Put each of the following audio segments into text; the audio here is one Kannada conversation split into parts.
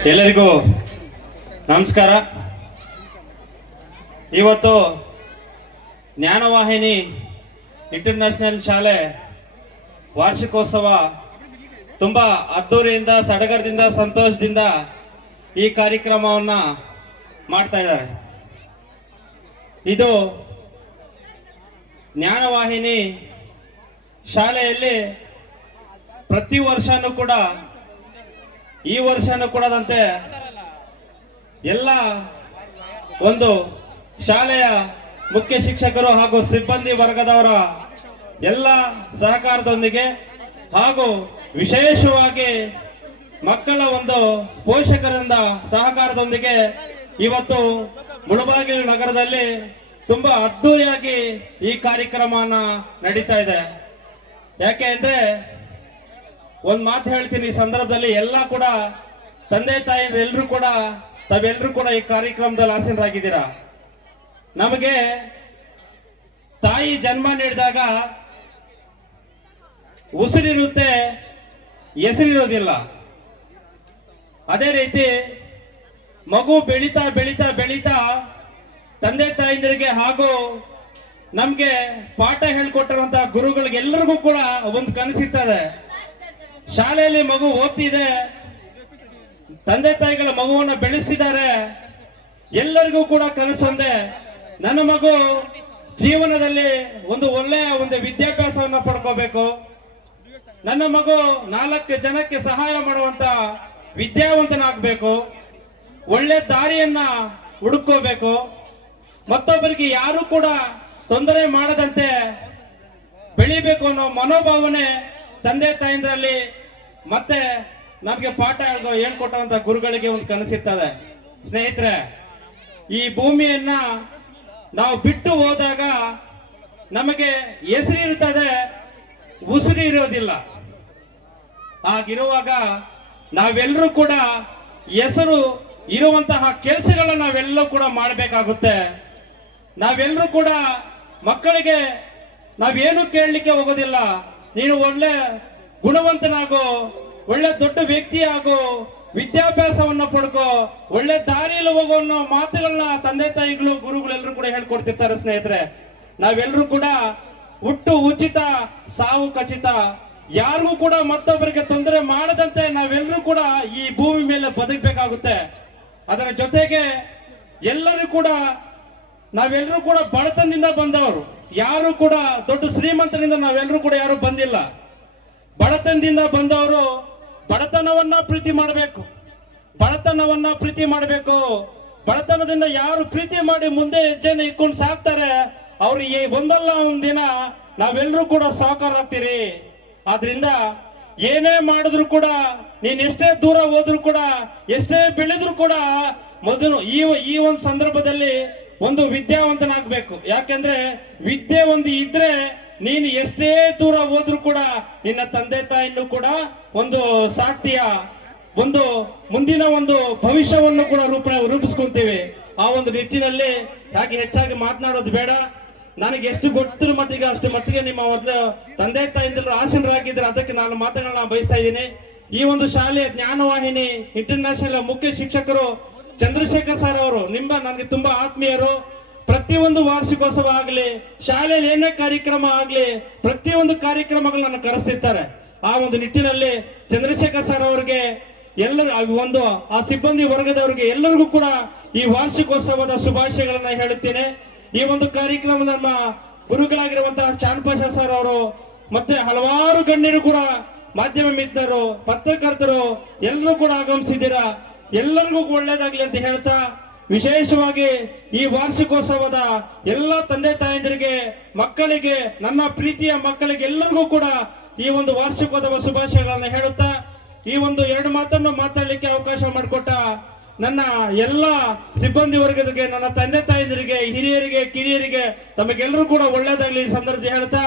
ಎಲ್ಲರಿಗೂ ನಮಸ್ಕಾರ. ಇವತ್ತು ಜ್ಞಾನವಾಹಿನಿ ಇಂಟರ್ನ್ಯಾಷನಲ್ ಶಾಲೆ ವಾರ್ಷಿಕೋತ್ಸವ ತುಂಬಾ ಅದ್ದೂರಿಯಿಂದ, ಸಡಗರದಿಂದ, ಸಂತೋಷದಿಂದ ಈ ಕಾರ್ಯಕ್ರಮವನ್ನು ಮಾಡ್ತಾ ಇದ್ದಾರೆ. ಇದು ಜ್ಞಾನವಾಹಿನಿ ಶಾಲೆಯಲ್ಲಿ ಪ್ರತಿ ವರ್ಷನೂ ಕೂಡ, ಈ ವರ್ಷನೂ ಕೂಡದಂತೆ ಎಲ್ಲ ಒಂದು ಶಾಲೆಯ ಮುಖ್ಯ ಶಿಕ್ಷಕರು ಹಾಗೂ ಸಿಬ್ಬಂದಿ ವರ್ಗದವರ ಎಲ್ಲ ಸಹಕಾರದೊಂದಿಗೆ ಹಾಗೂ ವಿಶೇಷವಾಗಿ ಮಕ್ಕಳ ಒಂದು ಪೋಷಕರಿಂದ ಸಹಕಾರದೊಂದಿಗೆ ಇವತ್ತು ಮುಳಬಾಗಿಲು ನಗರದಲ್ಲಿ ತುಂಬಾ ಅದ್ದೂರಿಯಾಗಿ ಈ ಕಾರ್ಯಕ್ರಮನ ನಡೀತಾ ಇದೆ. ಯಾಕೆ ಅಂದ್ರೆ ಒಂದ್ ಮಾತು ಹೇಳ್ತೀನಿ ಈ ಸಂದರ್ಭದಲ್ಲಿ, ಎಲ್ಲ ಕೂಡ ತಂದೆ ತಾಯಿ ಎಲ್ಲರೂ ಕೂಡ ತಾವೆಲ್ಲರೂ ಕೂಡ ಈ ಕಾರ್ಯಕ್ರಮದಲ್ಲಿ ಆಸೀನರಾಗಿದ್ದೀರಾ. ನಮಗೆ ತಾಯಿ ಜನ್ಮ ನೀಡಿದಾಗ ಉಸಿರಿರುತ್ತೆ, ಹೆಸರಿರೋದಿಲ್ಲ. ಅದೇ ರೀತಿ ಮಗು ಬೆಳೀತಾ ಬೆಳೀತಾ ಬೆಳೀತಾ ತಂದೆ ತಾಯಿಂದರಿಗೆ ಹಾಗೂ ನಮ್ಗೆ ಪಾಠ ಹೇಳ್ಕೊಟ್ಟಿರುವಂತಹ ಗುರುಗಳಿಗೆ ಎಲ್ಲರಿಗೂ ಕೂಡ ಒಂದು ಕನಸಿರ್ತದೆ. ಶಾಲೆಯಲ್ಲಿ ಮಗು ಓದ್ತಿದೆ, ತಂದೆ ತಾಯಿಗಳ ಮಗುವನ್ನ ಬೆಳೆಸ್ತಿದ್ದಾರೆ, ಎಲ್ಲರಿಗೂ ಕೂಡ ಕನಸು ಒಂದೇ, ನನ್ನ ಮಗು ಜೀವನದಲ್ಲಿ ಒಂದು ಒಳ್ಳೆಯ ಒಂದು ವಿದ್ಯಾಭ್ಯಾಸವನ್ನ ಪಡ್ಕೋಬೇಕು, ನನ್ನ ಮಗು 4 ಜನಕ್ಕೆ ಸಹಾಯ ಮಾಡುವಂತ ವಿದ್ಯಾವಂತನಾಗಬೇಕು, ಒಳ್ಳೆ ದಾರಿಯನ್ನ ಹುಡುಕೋಬೇಕು, ಮತ್ತೊಬ್ಬರಿಗೆ ಯಾರು ಕೂಡ ತೊಂದರೆ ಮಾಡದಂತೆ ಬೆಳಿಬೇಕು ಅನ್ನೋ ಮನೋಭಾವನೆ ತಂದೆ ತಾಯಿಂದ್ರಲ್ಲಿ ಮತ್ತೆ ನಮ್ಗೆ ಪಾಠ ಹೇಳ್ಕೊಟ್ಟಂತ ಗುರುಗಳಿಗೆ ಒಂದು ಕನಸಿರ್ತದೆ. ಸ್ನೇಹಿತರೆ, ಈ ಭೂಮಿಯನ್ನ ನಾವು ಬಿಟ್ಟು ಹೋದಾಗ ನಮಗೆ ಹೆಸರು ಇರ್ತದೆ, ಉಸಿರು ಇರೋದಿಲ್ಲ. ಹಾಗಿರುವಾಗ ನಾವೆಲ್ಲರೂ ಕೂಡ ಹೆಸರು ಇರುವಂತಹ ಕೆಲಸಗಳನ್ನ ನಾವೆಲ್ಲರೂ ಕೂಡ ಮಾಡಬೇಕಾಗುತ್ತೆ. ನಾವೆಲ್ಲರೂ ಕೂಡ ಮಕ್ಕಳಿಗೆ ನಾವೇನು ಕೇಳಲಿಕ್ಕೆ ಹೋಗೋದಿಲ್ಲ, ನೀನು ಒಳ್ಳೆ ಗುಣವಂತನಾಗೋ, ಒಳ್ಳೆ ದೊಡ್ಡ ವ್ಯಕ್ತಿ ಆಗೋ, ವಿದ್ಯಾಭ್ಯಾಸವನ್ನ ಪಡ್ಕೋ, ಒಳ್ಳೆ ದಾರಿಯಲ್ಲಿ ಹೋಗೋ ಅನ್ನೋ ಮಾತುಗಳನ್ನ ತಂದೆ ತಾಯಿಗಳು ಗುರುಗಳೆಲ್ಲರೂ ಕೂಡ ಹೇಳ್ಕೊಡ್ತಿರ್ತಾರೆ. ಸ್ನೇಹಿತರೆ, ನಾವೆಲ್ಲರೂ ಕೂಡ ಹುಟ್ಟು ಉಚಿತ, ಸಾವು ಖಚಿತ, ಯಾರಿಗೂ ಕೂಡ ಮತ್ತೊಬ್ಬರಿಗೆ ತೊಂದರೆ ಮಾಡದಂತೆ ನಾವೆಲ್ಲರೂ ಕೂಡ ಈ ಭೂಮಿ ಮೇಲೆ ಬದುಕಬೇಕಾಗುತ್ತೆ. ಅದರ ಜೊತೆಗೆ ನಾವೆಲ್ಲರೂ ಕೂಡ ಬಡತನದಿಂದ ಬಂದವರು, ಯಾರು ಕೂಡ ದೊಡ್ಡ ಶ್ರೀಮಂತರಿಂದ ನಾವೆಲ್ಲರೂ ಕೂಡ ಯಾರು ಬಂದಿಲ್ಲ. ಬಡತನದಿಂದ ಬಂದವರು ಬಡತನವನ್ನ ಪ್ರೀತಿ ಮಾಡಬೇಕು, ಬಡತನವನ್ನ ಪ್ರೀತಿ ಮಾಡಬೇಕು. ಬಡತನದಿಂದ ಯಾರು ಪ್ರೀತಿ ಮಾಡಿ ಮುಂದೆ ಹೆಜ್ಜೆನ ಇಟ್ಕೊಂಡು ಸಾಕ್ತಾರೆ, ಅವ್ರು ಈ ಒಂದಲ್ಲ ಒಂದಿನ ನಾವೆಲ್ಲರೂ ಕೂಡ ಸಾಕಾರ ಆಗ್ತೀರಿ. ಆದ್ರಿಂದ ಏನೇ ಮಾಡಿದ್ರು ಕೂಡ, ನೀನ್ ಎಷ್ಟೇ ದೂರ ಹೋದ್ರು ಕೂಡ, ಎಷ್ಟೇ ಬೆಳೆದ್ರು ಕೂಡ, ಮೊದಲು ಈ ಒಂದು ಸಂದರ್ಭದಲ್ಲಿ ಒಂದು ವಿದ್ಯಾವಂತನಾಗಬೇಕು. ಯಾಕೆಂದ್ರೆ ವಿದ್ಯೆ ಒಂದು ಇದ್ರೆ ನೀನು ಎಷ್ಟೇ ದೂರ ಹೋದ್ರು ಕೂಡ ನಿನ್ನ ತಂದೆ ತಾಯಿಯನ್ನು ಕೂಡ ಒಂದು ಸಾಕ್ತಿಯ, ಒಂದು ಮುಂದಿನ ಒಂದು ಭವಿಷ್ಯವನ್ನು ಕೂಡ ರೂಪಿಸ್ಕೊಂತೀವಿ. ಆ ಒಂದು ನಿಟ್ಟಿನಲ್ಲಿ ಯಾಕೆ ಹೆಚ್ಚಾಗಿ ಮಾತನಾಡೋದು ಬೇಡ. ನನಗೆ ಎಷ್ಟು ಗೊತ್ತಿರ ಮಟ್ಟಿಗೆ ಅಷ್ಟು ಮಟ್ಟಿಗೆ ನಿಮ್ಮ ಒಂದು ತಂದೆ ತಾಯಿಂದಲೂ ಆಸೀನರಾಗಿದ್ದಾರೆ, ಅದಕ್ಕೆ ನಾನು ಮಾತುಗಳನ್ನ ಬಯಸ್ತಾ ಇದ್ದೀನಿ. ಈ ಒಂದು ಶಾಲೆಯ ಜ್ಞಾನವಾಹಿನಿ ಇಂಟರ್ನ್ಯಾಷನಲ್ ಮುಖ್ಯ ಶಿಕ್ಷಕರು ಚಂದ್ರಶೇಖರ್ ಸರ್ ಅವರು ನನಗೆ ತುಂಬಾ ಆತ್ಮೀಯರು. ಪ್ರತಿಯೊಂದು ವಾರ್ಷಿಕೋತ್ಸವ ಆಗ್ಲಿ, ಶಾಲೆಯಲ್ಲಿ ಏನೇ ಕಾರ್ಯಕ್ರಮ ಆಗ್ಲಿ, ಪ್ರತಿಯೊಂದು ಕಾರ್ಯಕ್ರಮಗಳನ್ನ ಕರೆಸ್ತಿರ್ತಾರೆ. ಆ ಒಂದು ನಿಟ್ಟಿನಲ್ಲಿ ಚಂದ್ರಶೇಖರ್ ಸರ್ ಅವರಿಗೆ, ಎಲ್ಲರೂ ಒಂದು ಆ ಸಿಬ್ಬಂದಿ ವರ್ಗದವರಿಗೆ ಎಲ್ಲರಿಗೂ ಕೂಡ ಈ ವಾರ್ಷಿಕೋತ್ಸವದ ಶುಭಾಶಯಗಳನ್ನ ಹೇಳುತ್ತೇನೆ. ಈ ಒಂದು ಕಾರ್ಯಕ್ರಮ ನಮ್ಮ ಗುರುಗಳಾಗಿರುವಂತಹ ಚಾನ್ಪಾಷಾ ಸರ್ ಅವರು ಮತ್ತೆ ಹಲವಾರು ಗಣ್ಯರು ಕೂಡ, ಮಾಧ್ಯಮ ಮಿತ್ರರು, ಪತ್ರಕರ್ತರು ಎಲ್ಲರೂ ಕೂಡ ಆಗಮಿಸಿದ್ದೀರಾ. ಎಲ್ಲರಿಗೂ ಒಳ್ಳೇದಾಗ್ಲಿ ಅಂತ ಹೇಳ್ತಾ, ವಿಶೇಷವಾಗಿ ಈ ವಾರ್ಷಿಕೋತ್ಸವದ ಎಲ್ಲ ತಂದೆ ತಾಯಂದಿರಿಗೆ, ಮಕ್ಕಳಿಗೆ, ನನ್ನ ಪ್ರೀತಿಯ ಮಕ್ಕಳಿಗೆ ಎಲ್ಲರಿಗೂ ಕೂಡ ಈ ಒಂದು ವಾರ್ಷಿಕೋತ್ಸವ ಶುಭಾಶಯಗಳನ್ನು ಹೇಳುತ್ತಾ, ಈ ಒಂದು 2 ಮಾತನ್ನು ಮಾತಾಡಲಿಕ್ಕೆ ಅವಕಾಶ ಮಾಡಿಕೊಟ್ಟ ನನ್ನ ಎಲ್ಲ ಸಿಬ್ಬಂದಿ ವರ್ಗದಕ್ಕೆ, ನನ್ನ ತಂದೆ ತಾಯಂದಿರಿಗೆ, ಹಿರಿಯರಿಗೆ, ಕಿರಿಯರಿಗೆ ತಮಗೆಲ್ಲರೂ ಕೂಡ ಒಳ್ಳೇದಾಗ್ಲಿ ಈ ಸಂದರ್ಭದಲ್ಲಿ ಹೇಳ್ತಾ,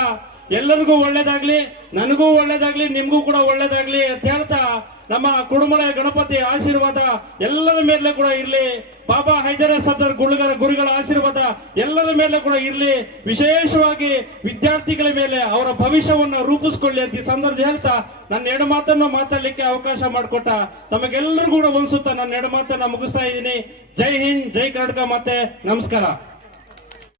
ಎಲ್ಲರಿಗೂ ಒಳ್ಳೇದಾಗ್ಲಿ, ನನಗೂ ಒಳ್ಳೇದಾಗ್ಲಿ, ನಿಮ್ಗೂ ಕೂಡ ಒಳ್ಳೇದಾಗ್ಲಿ ಅಂತ ಹೇಳ್ತಾ ನಮ್ಮ ಕುಡುಮಲೆ ಗಣಪತಿ ಆಶೀರ್ವಾದ ಎಲ್ಲರ ಮೇಲೆ ಕೂಡ ಇರಲಿ. ಬಾಬಾ ಹೈದರ ಸದರ್ ಗುರುಗಳ ಆಶೀರ್ವಾದ ಎಲ್ಲರ ಮೇಲೆ ಕೂಡ ಇರಲಿ. ವಿಶೇಷವಾಗಿ ವಿದ್ಯಾರ್ಥಿಗಳ ಮೇಲೆ ಅವರ ಭವಿಷ್ಯವನ್ನು ರೂಪಿಸ್ಕೊಳ್ಳಿ ಅಂತ ಈ ಸಂದರ್ಭ ಹೇಳ್ತಾ ನನ್ನ ಎರಡು ಮಾತನ್ನು ಮಾತಾಡ್ಲಿಕ್ಕೆ ಅವಕಾಶ ಮಾಡಿಕೊಟ್ಟ ತಮಗೆಲ್ಲರಿಗೂ ಕೂಡ ಒಂದ್ಸುತ್ತಾ ನನ್ನ ಎರಡು ಮಾತನ್ನ ಮುಗಿಸ್ತಾ ಇದ್ದೀನಿ. ಜೈ ಹಿಂದ್, ಜೈ ಕರ್ನಾಟಕ, ಮತ್ತೆ ನಮಸ್ಕಾರ.